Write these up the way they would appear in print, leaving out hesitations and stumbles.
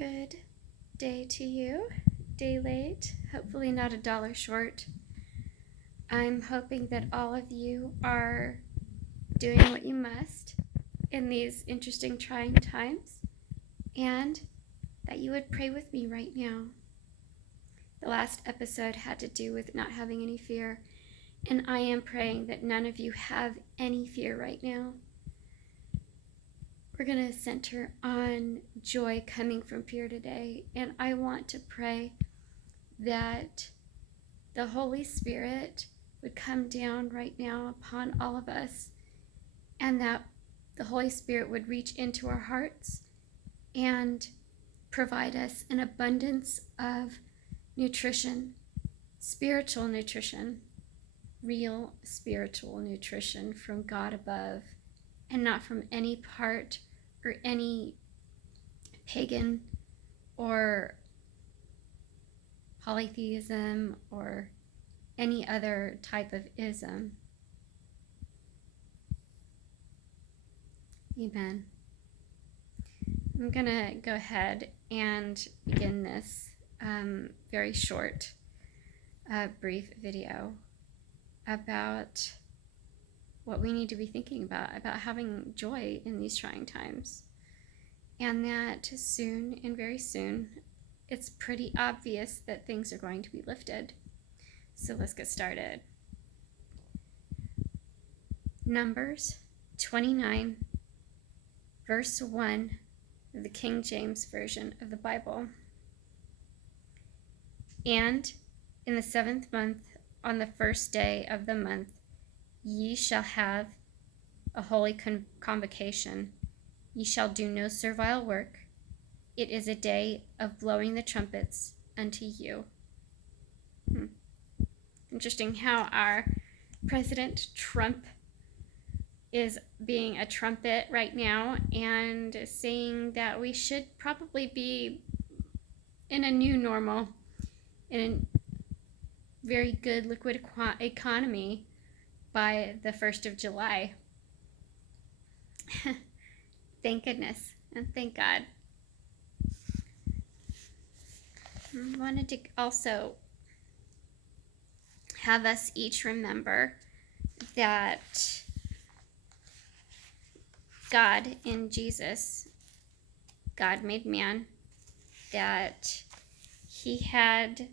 Good day to you. Day late, hopefully not $1 short. I'm hoping that all of you are doing what you must in these interesting, trying times, and that you would pray with me right now. The last episode had to do with not having any fear, and I am praying that none of you have any fear right now. We're going to center on joy coming from fear today, and I want to pray that the Holy Spirit would come down right now upon all of us, and that the Holy Spirit would reach into our hearts and provide us an abundance of nutrition, spiritual nutrition, real spiritual nutrition from God above, and not from any part or any pagan or polytheism or any other type of ism. Amen. I'm going to go ahead and begin this very short, brief video about what we need to be thinking about having joy in these trying times. And that soon, and very soon, it's pretty obvious that things are going to be lifted. So let's get started. Numbers 29, verse 1 of the King James Version of the Bible. And in the 7th month, on the 1st day of the month, ye shall have a holy convocation. Ye shall do no servile work. It is a day of blowing the trumpets unto you. Interesting how our President Trump is being a trumpet right now and saying that we should probably be in a new normal, in a very good liquid economy by the 1st of July. Thank goodness and thank God. I wanted to also have us each remember that God in Jesus, God made man, that he had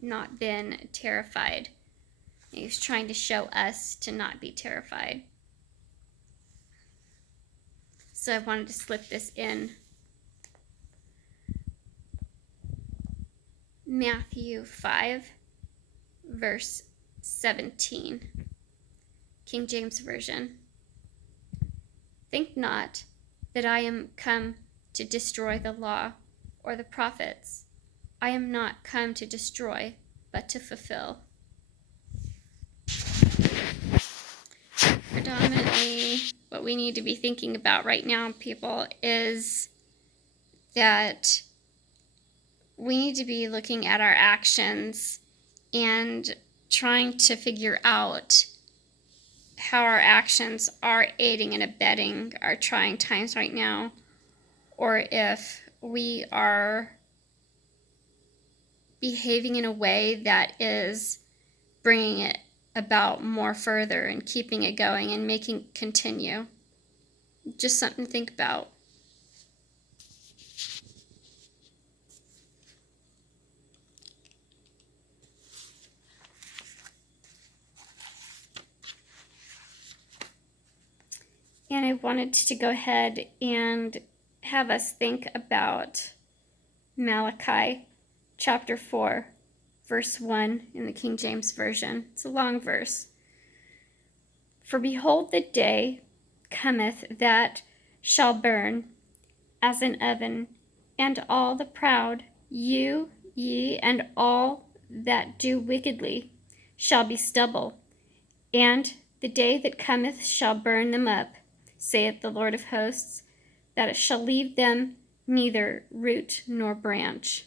not been terrified. He was trying to show us to not be terrified. So I wanted to slip this in. Matthew 5, verse 17, King James Version. Think not that I am come to destroy the law or the prophets. I am not come to destroy, but to fulfill. Predominantly, what we need to be thinking about right now, people, is that we need to be looking at our actions and trying to figure out how our actions are aiding and abetting our trying times right now, or if we are behaving in a way that is bringing it about more further and keeping it going and making it continue. Just something to think about. And I wanted to go ahead and have us think about Malachi chapter 4, verse 1 in the King James Version. It's a long verse. For behold, the day cometh that shall burn as an oven, and all the proud, ye, and all that do wickedly shall be stubble. And the day that cometh shall burn them up, saith the Lord of hosts, that it shall leave them neither root nor branch.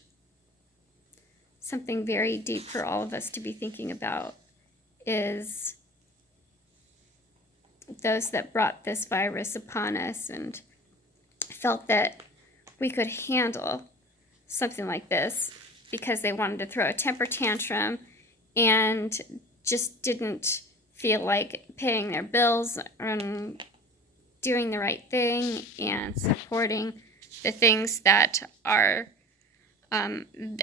Something very deep for all of us to be thinking about is those that brought this virus upon us and felt that we could handle something like this because they wanted to throw a temper tantrum and just didn't feel like paying their bills and doing the right thing and supporting the things that are,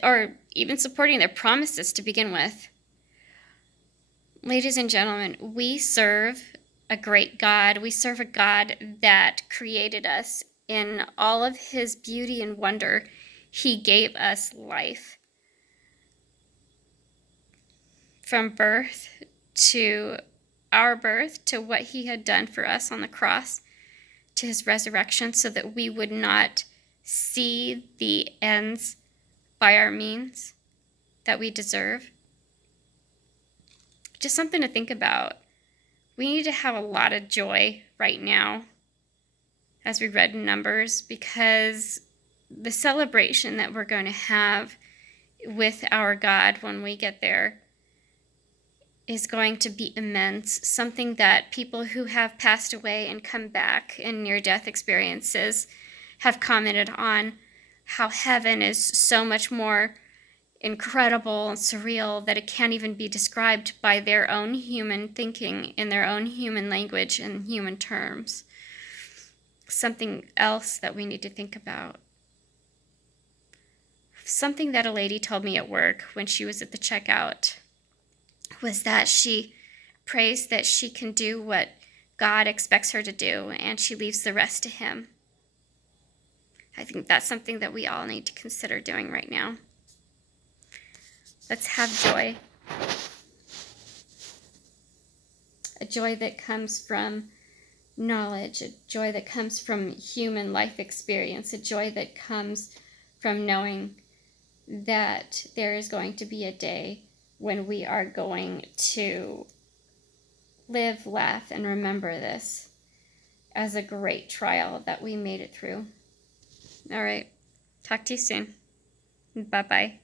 or even supporting their promises to begin with. Ladies and gentlemen, we serve a great God. We serve a God that created us in all of his beauty and wonder. He gave us life. From birth to our birth, to what he had done for us on the cross, to his resurrection, so that we would not see the ends by our means that we deserve. Just something to think about. We need to have a lot of joy right now as we read in Numbers, because the celebration that we're going to have with our God when we get there is going to be immense. Something that people who have passed away and come back in near-death experiences have commented on, how heaven is so much more incredible and surreal that it can't even be described by their own human thinking in their own human language and human terms. Something else that we need to think about. Something that a lady told me at work when she was at the checkout was that she prays that she can do what God expects her to do, and she leaves the rest to him. I think that's something that we all need to consider doing right now. Let's have joy. A joy that comes from knowledge, a joy that comes from human life experience, a joy that comes from knowing that there is going to be a day when we are going to live, laugh, and remember this as a great trial that we made it through. All right. Talk to you soon. Bye-bye.